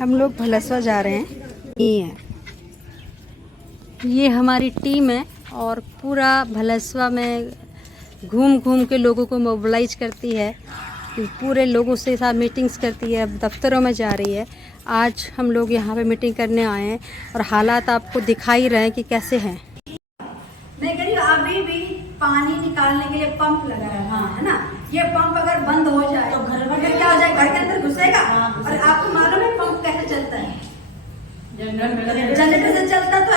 हम लोग भलसवा जा रहे हैं। ये हमारी टीम है और पूरा भलसवा में घूम घूम के लोगों को मोबिलाइज करती है, पूरे लोगों से साथ मीटिंग्स करती है, दफ्तरों में जा रही है। आज हम लोग यहाँ पे मीटिंग करने आए हैं और हालात आपको दिखा ही रहे हैं कि कैसे हैं। मैं कह रही हूँ अभी भी पानी निकालने के लिए पंप लगा है, हाँ है ना। ये पंप अगर बंद हो जाए तो घर में क्या हो जाए, घर के अंदर घुसेगा। और आपको मालूम है पंप कैसे चलता है? जनरेटर से चलता। तो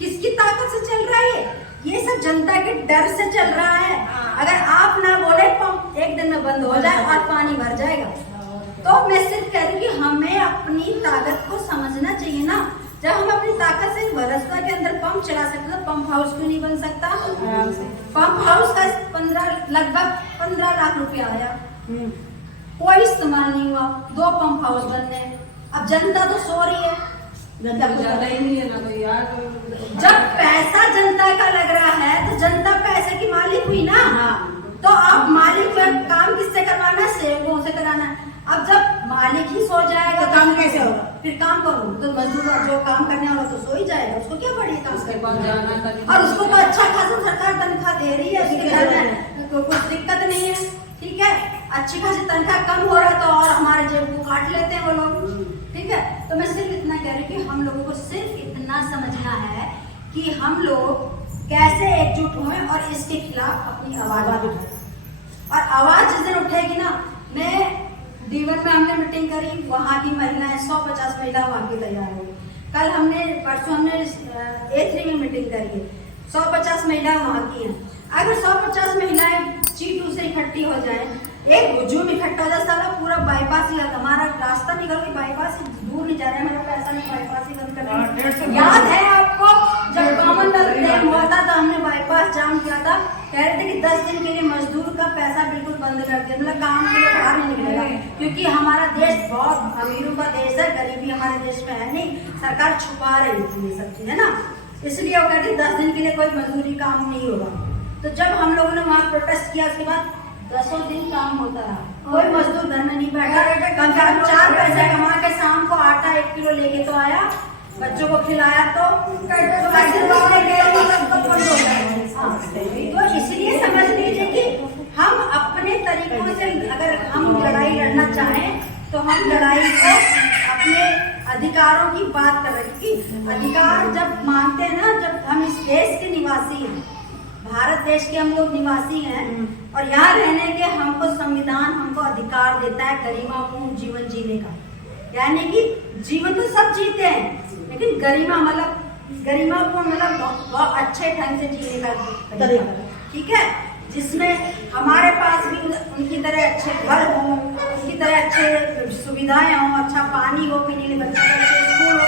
किसकी ताकत से चल रहा है? ये सब जनता के डर से चल रहा है। अगर आप ना बोले पंप एक दिन में बंद हो जाए और पानी भर जाएगा, तो मैं सिर्फ कह रही हूँ कि हमें अपनी ताकत को समझना चाहिए ना। जब हम अपनी ताकत से भलसवा के अंदर पंप चला सकते तो पंप हाउस क्यों नहीं बन सकता? पंप हाउस का लगभग 15 लाख रुपया आया, कोई इस्तेमाल नहीं हुआ। 2 पंप हाउस बनने, अब जनता तो सो रही है। जब पैसा जनता का लग रहा है तो जनता पैसे की मालिक हुई ना। तो अब मालिक का काम किससे करवाना है? सेवकों से कराना है। अब जब मालिक ही सो जाएगा तो काम कैसे होगा? फिर काम करूँ तो मजदूर जो काम करने वाला तो सो ही जाएगा, उसको क्या पड़ी काम करने। और उसको तो अच्छा खासा सरकार तनख्वाह दे रही है, उसके घर में तो कुछ दिक्कत नहीं है, ठीक है। अच्छी खासी तनख्वाह कम हो रहा है तो और हमारे जेब को काट लेते हैं वो लोग, ठीक है। तो मैं सिर्फ इतना कह रही हूँ कि हम लोगों को सिर्फ इतना समझना है कि हम लोग कैसे एकजुट हुए और इसके खिलाफ अपनी आवाज उठाए। और आवाज जिस दिन उठेगी ना, मैं दीवन में हमने मीटिंग करी, वहाँ की महिलाएं 150 महिला वहाँ की तैयार हुई। कल हमने परसों हमने A3 में मीटिंग करी है, 150 महिला वहाँ की हैं। अगर 150 महिलाएं C2 से इकट्ठी हो जाए, एक हुजूम इकट्ठा हो जाए, सारा पूरा बाईपास ही हमारा रास्ता निकल के बाईपास दूर नहीं जा रहा है, मेरा पैसा नहीं बाईपास ही बंद कर। याद है आपको जब कॉमनवेल्थ डैम हुआ था तो हमने बाईपास जाम किया था, कह रहे थे कि 10 दिन के लिए मजदूर का पैसा बिल्कुल बंद कर दिया, मतलब काम के लिए बाहर नहीं निकलेगा। क्योंकि हमारा देश बहुत अमीरों का देश है, गरीबी हमारे देश में है नहीं, सरकार छुपा रही थी ये सब चीजें ना, इसलिए वो कहती 10 दिन के लिए कोई मजदूरी काम नहीं होगा। तो जब हम लोगों ने वहाँ प्रोटेस्ट किया, उसके बाद 10 दिन काम होता रहा, कोई मजदूर घर में नहीं बैठा, कम से कम 4 पैसे कमा के शाम को आटा 1 किलो लेके तो आया, बच्चों को खिलाया। तो इसलिए समझ लीजिए कि हम अपने तरीकों से अगर हम लड़ाई लड़ना चाहें तो हम लड़ाई को अपने अधिकारों की बात कर रहे हैं। कि अधिकार जब मानते हैं ना, जब हम इस देश के निवासी हैं, भारत देश के हम लोग निवासी हैं और यहाँ रहने के हमको संविधान हमको अधिकार देता है गरिमापूर्ण जीवन जीने का। यानी कि जीवन तो सब जीते हैं, लेकिन गरिमा मतलब गरिमापूर्ण मतलब बहुत अच्छे ढंग से जीने का तरीका, ठीक है, जिसमें हमारे पास भी उनकी तरह अच्छे घर हो, उनकी तरह अच्छे सुविधाएं हो, अच्छा पानी हो पीने के लिए, बच्चों का अच्छे स्कूल हो,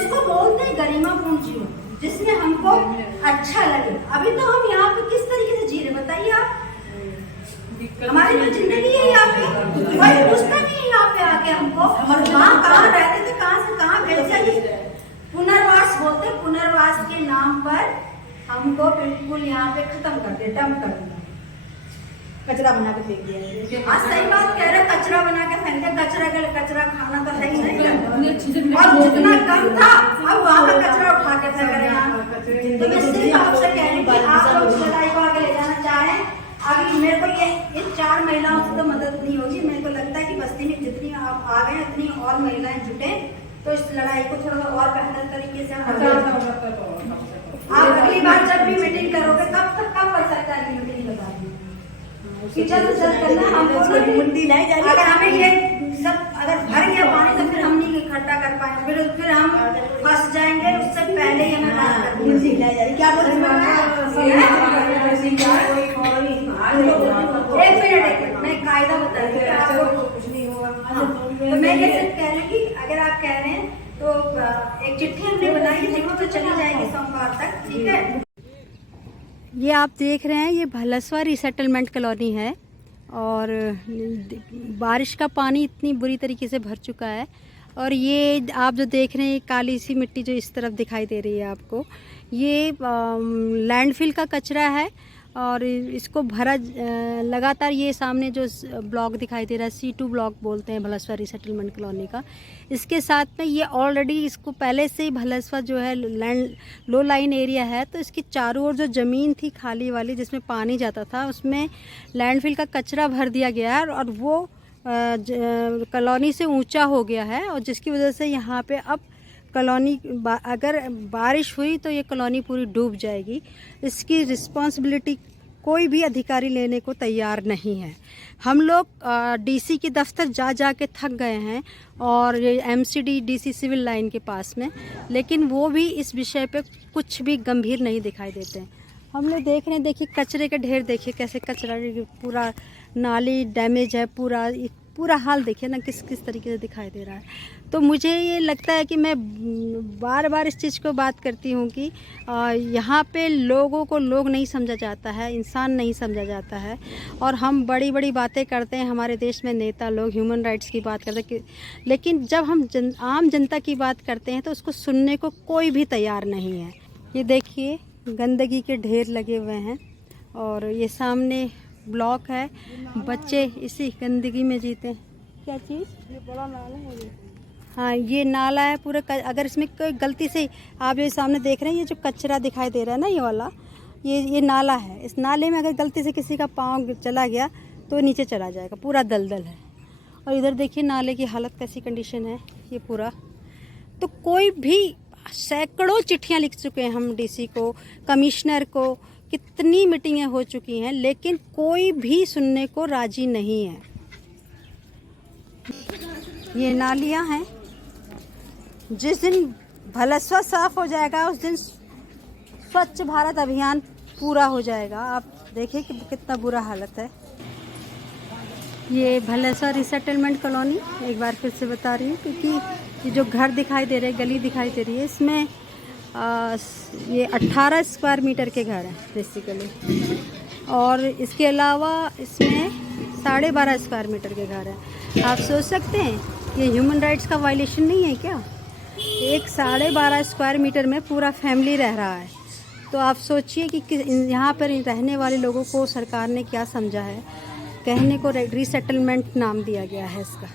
इसको बोलते हैं गरिमापूर्ण जीवन, जिसमें हमको अच्छा लगे। अभी तो हम यहाँ पे किस तरीके से जी रहे बताइए आप? हमारी जो जिंदगी है यहाँ पे, कोई पूछता नहीं है यहाँ पे आके हमको कहाँ रहते थे, कहाँ से कहाँ भेज। पुनर्वास बोलते, पुनर्वास के नाम पर हमको बिल्कुल यहाँ पे खत्म कर दिया, डंप कर दिया, कचरा बना के फेंक दिया। हाँ सही बात कह रहे, कचरा बना के फेंक दिया। कचरा खाना तो है ही नहीं, और जितना कम था अब वहाँ का कचरा उठा के फेंक रहे हैं। तो मैं सिर्फ आपसे कह रही हूँ कि आप लोग लड़ाई को आगे ले जाना चाहें। अभी मेरे को ये 4 महिलाओं से तो मदद नहीं होगी, मेरे को लगता है कि बस्ती में जितनी आप आ गए उतनी और महिलाएं जुटे तो इस लड़ाई को थोड़ा और बेहतर तरीके से आप अगली बार जब भी मीटिंग करोगे कब कर सकता है मीटिंग बता दी जल्द से जल्द करना। हमको अगर हमें ये सब अगर भर गया पानी तो फिर हम नहीं इकट्ठा कर पाएंगे, फिर हम फंस जाएंगे। उससे पहले ही हमें बात करनी क्या बोलते एक मिनट मैं कायदा बता रही हूँ आपको, कुछ नहीं होगा। तो मैं ये सिर्फ कह रही हूँ कि अगर आप कह रहे हैं तो एक चिट्ठी हमने बनाई थी, वो तो चली जाएगी सोमवार तक, ठीक है। ये आप देख रहे हैं, ये भलसवा रिसेटलमेंट कॉलोनी है और बारिश का पानी इतनी बुरी तरीके से भर चुका है। और ये आप जो देख रहे हैं काली सी मिट्टी जो इस तरफ दिखाई दे रही है आपको, ये लैंडफिल का कचरा है और इसको भरा लगातार ये सामने जो ब्लॉक दिखाई दे रहा है C2 ब्लॉक बोलते हैं भलसवा रिसेटलमेंट कॉलोनी का, इसके साथ में ये ऑलरेडी इसको पहले से ही भलसवा जो है लैंड लो लाइन एरिया है, तो इसकी चारों ओर जो ज़मीन थी खाली वाली जिसमें पानी जाता था उसमें लैंडफिल का कचरा भर दिया गया है और वो कॉलोनी से ऊंचा हो गया है, और जिसकी वजह से यहाँ पे अब कॉलोनी अगर बारिश हुई तो ये कॉलोनी पूरी डूब जाएगी। इसकी रिस्पॉन्सिबिलिटी कोई भी अधिकारी लेने को तैयार नहीं है। हम लोग डीसी के दफ्तर जा के थक गए हैं और ये MCD DC सिविल लाइन के पास में, लेकिन वो भी इस विषय पे कुछ भी गंभीर नहीं दिखाई देते हैं। हम लोग देख रहे हैं, देखिए कचरे के ढेर, देखिए कैसे कचरा, पूरा नाली डैमेज है, पूरा हाल देखिए ना किस तरीके से दिखाई दे रहा है। तो मुझे ये लगता है कि मैं बार बार इस चीज़ को बात करती हूँ कि यहाँ पे लोगों को लोग नहीं समझा जाता है, इंसान नहीं समझा जाता है, और हम बड़ी बड़ी बातें करते हैं, हमारे देश में नेता लोग ह्यूमन राइट्स की बात करते हैं, लेकिन जब हम आम जनता की बात करते हैं तो उसको सुनने को कोई भी तैयार नहीं है। ये देखिए गंदगी के ढेर लगे हुए हैं और ये सामने ब्लॉक है, बच्चे इसी गंदगी में जीते हैं। क्या चीज़? ये बड़ा नाला है। हाँ, ये नाला है पूरा। अगर इसमें कोई गलती से, आप ये सामने देख रहे हैं, ये जो कचरा दिखाई दे रहा है ना, ये वाला, ये नाला है। इस नाले में अगर गलती से किसी का पाँव चला गया तो नीचे चला जाएगा, पूरा दलदल है। और इधर देखिए नाले की हालत कैसी कंडीशन है, ये पूरा। तो कोई भी, सैकड़ों चिट्ठियाँ लिख चुके हैं हम DC को, कमिश्नर को, कितनी मीटिंगें हो चुकी हैं, लेकिन कोई भी सुनने को राजी नहीं है। ये नालियाँ हैं, जिस दिन भलसवा साफ हो जाएगा उस दिन स्वच्छ भारत अभियान पूरा हो जाएगा। आप देखिए कि कितना बुरा हालत है। ये भलसवा रिसेटलमेंट कॉलोनी, एक बार फिर से बता रही हूँ, क्योंकि ये जो घर दिखाई दे रहे हैं, गली दिखाई दे रही है, इसमें ये 18 स्क्वायर मीटर के घर हैं बेसिकली, और इसके अलावा इसमें 12.5 स्क्वायर मीटर के घर हैं। आप सोच सकते हैं ये ह्यूमन राइट्स का वायलेशन नहीं है क्या? एक 12.5 स्क्वायर मीटर में पूरा फैमिली रह रहा है। तो आप सोचिए कि यहाँ पर रहने वाले लोगों को सरकार ने क्या समझा है, कहने को रिसेटलमेंट नाम दिया गया है इसका।